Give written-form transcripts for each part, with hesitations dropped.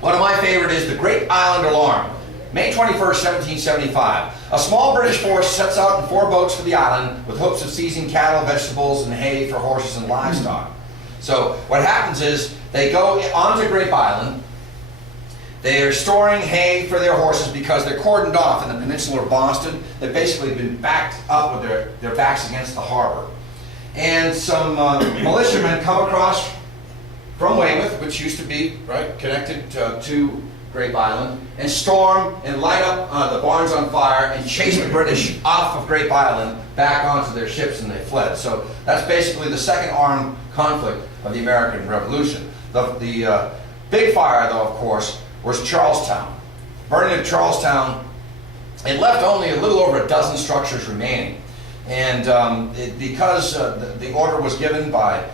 One of my favorite is the Great Island Alarm. May 21st, 1775. A small British force sets out in 4 boats for the island with hopes of seizing cattle, vegetables, and hay for horses and livestock. So what happens is they go onto Grape Island. They are storing hay for their horses because they're cordoned off in the peninsula of Boston. They've basically been backed up with their backs against the harbor. And some militiamen come across from Weymouth, which used to be connected to Grape Island, and storm and light up the barns on fire and chase the British off of Grape Island back onto their ships, and they fled. So that's basically the second armed conflict of the American Revolution. The big fire, though, of course, was Charlestown. Burning of Charlestown, it left only a little over a dozen structures remaining. And because the order was given by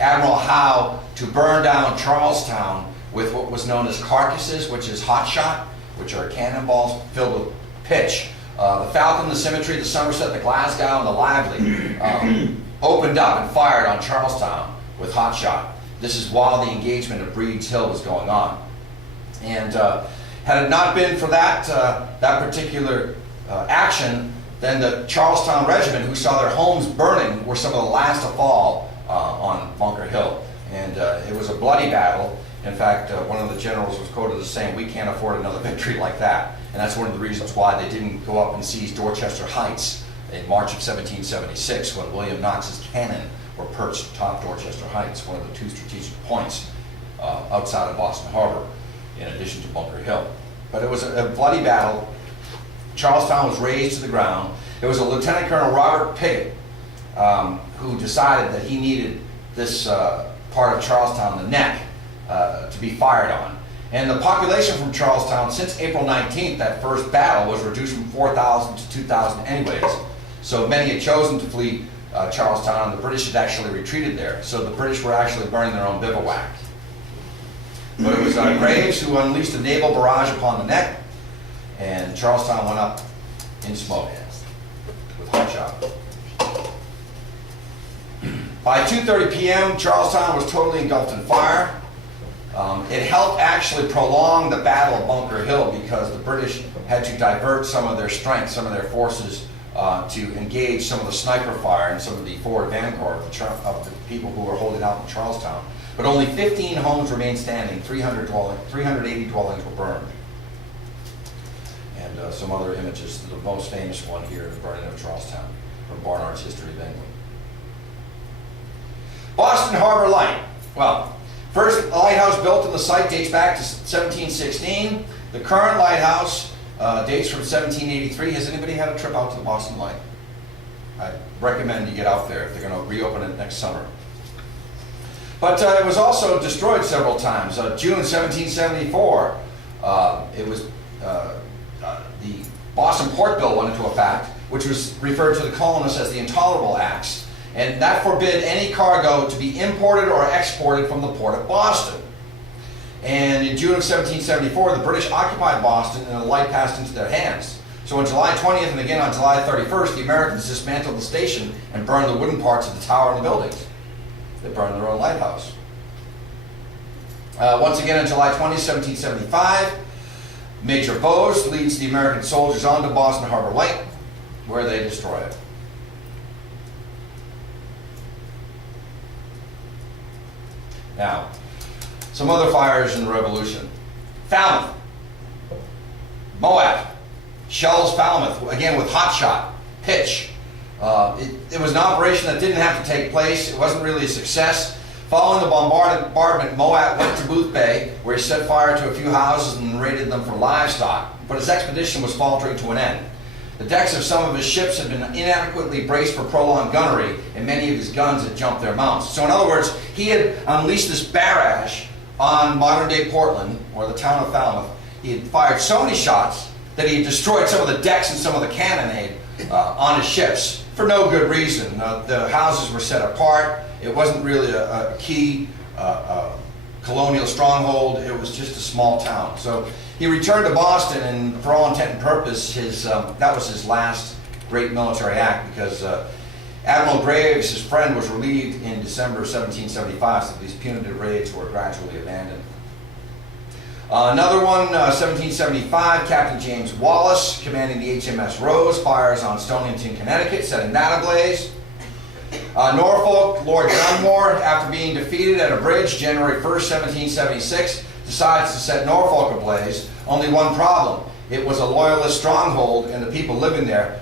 Admiral Howe to burn down Charlestown with what was known as carcasses, which is hot shot, which are cannonballs filled with pitch. The Falcon, the Symmetry, the Somerset, the Glasgow, and the Lively opened up and fired on Charlestown with hot shot. This is while the engagement of Breed's Hill was going on. And had it not been for that particular action, then the Charlestown Regiment, who saw their homes burning, were some of the last to fall on Bunker Hill. And it was a bloody battle. In fact, one of the generals was quoted as saying, "We can't afford another victory like that." And that's one of the reasons why they didn't go up and seize Dorchester Heights in March of 1776, when William Knox's cannon were perched atop Dorchester Heights, one of the 2 strategic points outside of Boston Harbor, in addition to Bunker Hill. But it was a bloody battle. Charlestown was razed to the ground. It was a Lieutenant Colonel Robert Piggott who decided that he needed this part of Charlestown, the neck, to be fired on. And the population from Charlestown, since April 19th, that first battle, was reduced from 4,000 to 2,000 anyways. So many had chosen to flee Charlestown, and the British had actually retreated there. So the British were actually burning their own bivouac. But it was Graves who unleashed a naval barrage upon the neck, and Charlestown went up in smoke with hot shot. By 2:30 p.m., Charlestown was totally engulfed in fire. It helped actually prolong the Battle of Bunker Hill because the British had to divert some of their strength, some of their forces, to engage some of the sniper fire and some of the forward vanguard of the people who were holding out in Charlestown. But only 15 homes remained standing, 380 dwellings were burned. And some other images, the most famous one here, the burning of Charlestown, from Barnard's History of England. Boston Harbor Light. Well, first lighthouse built on the site dates back to 1716. The current lighthouse dates from 1783. Has anybody had a trip out to the Boston Light? I recommend you get out there if they're going to reopen it next summer. But it was also destroyed several times. June 1774, it was the Boston Port Bill went into effect, which was referred to the colonists as the Intolerable Acts. And that forbid any cargo to be imported or exported from the port of Boston. And in June of 1774, the British occupied Boston and the light passed into their hands. So on July 20th and again on July 31st, the Americans dismantled the station and burned the wooden parts of the tower and the buildings. They burned their own lighthouse. Once again on July 20th, 1775, Major Bowes leads the American soldiers onto Boston Harbor Light, where they destroy it. Now, some other fires in the Revolution. Falmouth, Moab, shells Falmouth, again with hot shot, pitch. It was an operation that didn't have to take place. It wasn't really a success. Following the bombardment, Moab went to Booth Bay, where he set fire to a few houses and raided them for livestock. But his expedition was faltering to an end. The decks of some of his ships had been inadequately braced for prolonged gunnery, and many of his guns had jumped their mounts. So in other words, he had unleashed this barrage on modern-day Portland, or the town of Falmouth. He had fired so many shots that he had destroyed some of the decks and some of the cannonade on his ships for no good reason. The houses were set apart. It wasn't really a key colonial stronghold. It was just a small town. So he returned to Boston, and for all intent and purpose, that was his last great military act, because Admiral Graves, his friend, was relieved in December of 1775, so these punitive raids were gradually abandoned. Another one, 1775, Captain James Wallace, commanding the HMS Rose, fires on Stonington, Connecticut, setting that ablaze. Norfolk, Lord Dunmore, after being defeated at a bridge January 1st, 1776, decides to set Norfolk ablaze. Only one problem. It was a loyalist stronghold, and the people living there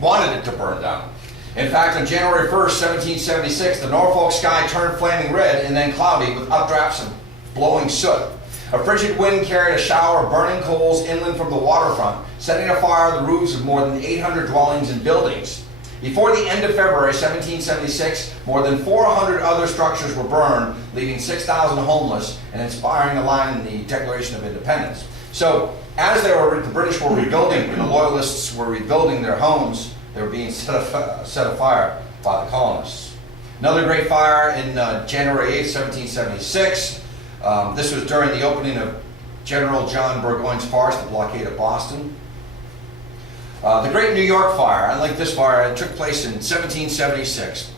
wanted it to burn down. In fact, on January 1st, 1776, the Norfolk sky turned flaming red and then cloudy with updrafts of blowing soot. A frigid wind carried a shower of burning coals inland from the waterfront, setting afire the roofs of more than 800 dwellings and buildings. Before the end of February 1776, more than 400 other structures were burned, leaving 6,000 homeless and inspiring a line in the Declaration of Independence. So, as the British were rebuilding, and the Loyalists were rebuilding their homes, they were being set afire by the colonists. Another great fire in January 8th, 1776. This was during the opening of General John Burgoyne's farce, the Blockade of Boston. The Great New York Fire, unlike this fire, it took place in 1776.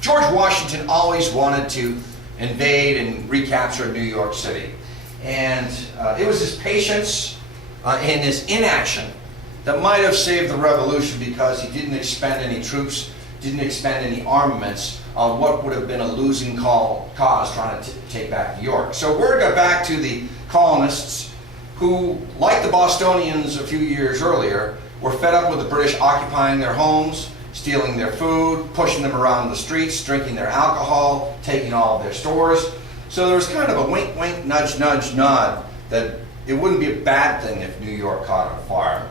George Washington always wanted to invade and recapture New York City. And it was his patience and his inaction that might have saved the revolution, because he didn't expend any troops, didn't expend any armaments on what would have been a losing cause trying to take back New York. So word got back to the colonists who, like the Bostonians a few years earlier, were fed up with the British occupying their homes, stealing their food, pushing them around the streets, drinking their alcohol, taking all of their stores. So there was kind of a wink, wink, nudge, nudge, nod that it wouldn't be a bad thing if New York caught on fire.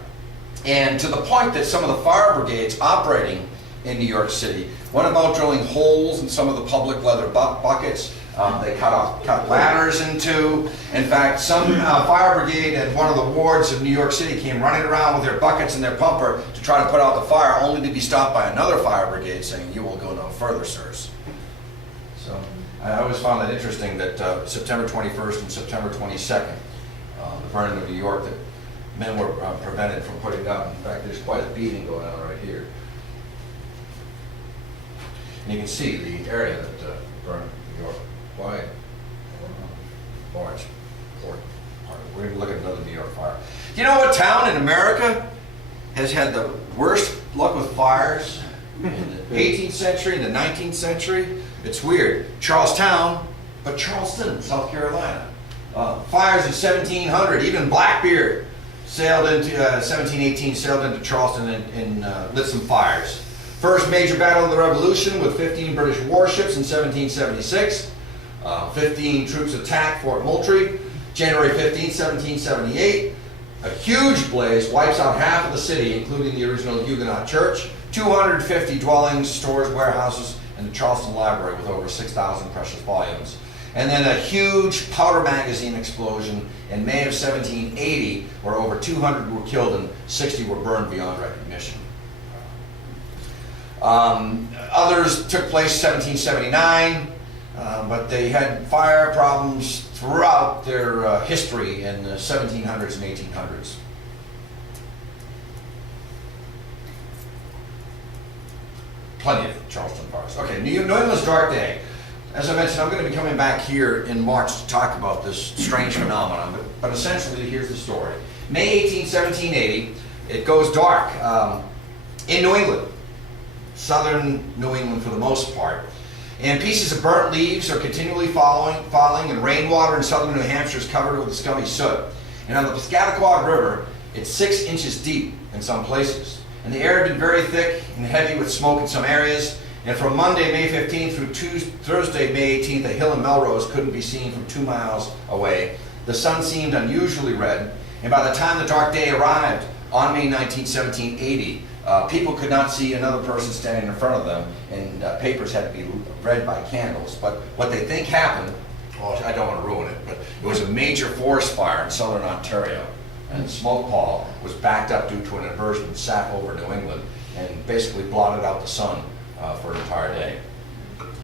And to the point that some of the fire brigades operating in New York City went about drilling holes in some of the public leather buckets. They cut ladders into. In fact, some fire brigade at one of the wards of New York City came running around with their buckets and their pumper to try to put out the fire, only to be stopped by another fire brigade saying, "You will go no further, sirs." So I always found that interesting that September 21st and September 22nd, the burning of New York, that men were prevented from putting up. In fact, there's quite a beating going on right here. And you can see the area that burned New York. Why? Large. We're going to look at another New York fire. Do you know what town in America has had the worst luck with fires in the 18th century and the 19th century? It's weird. Charlestown, but Charleston, South Carolina. Fires in 1700, even Blackbeard sailed into 1718, sailed into Charleston and lit some fires. First major battle of the Revolution with 15 British warships in 1776. 15 troops attacked Fort Moultrie. January 15, 1778. A huge blaze wipes out half of the city, including the original Huguenot church. 250 dwellings, stores, warehouses, and the Charleston Library with over 6,000 precious volumes. And then a huge powder magazine explosion in May of 1780, where over 200 were killed and 60 were burned beyond recognition. Others took place 1779, but they had fire problems throughout their history in the 1700s and 1800s. Plenty of Charleston fires. Okay, New England's dark day. As I mentioned, I'm going to be coming back here in March to talk about this strange phenomenon, but essentially here's the story. May 18, 1780, it goes dark in New England. Southern New England for the most part. And pieces of burnt leaves are continually falling, and rainwater in southern New Hampshire is covered with scummy soot. And on the Piscataqua River, it's 6 inches deep in some places. And the air had been very thick and heavy with smoke in some areas. And from Monday, May 15th through Thursday, May 18th, a hill in Melrose couldn't be seen from 2 miles away. The sun seemed unusually red. And by the time the dark day arrived on May 19, 1780, people could not see another person standing in front of them, and papers had to be read by candles. But what they think happened, well, I don't want to ruin it, but it was a major forest fire in southern Ontario, and the smoke pall was backed up due to an inversion that sat over New England and basically blotted out the sun for an entire day.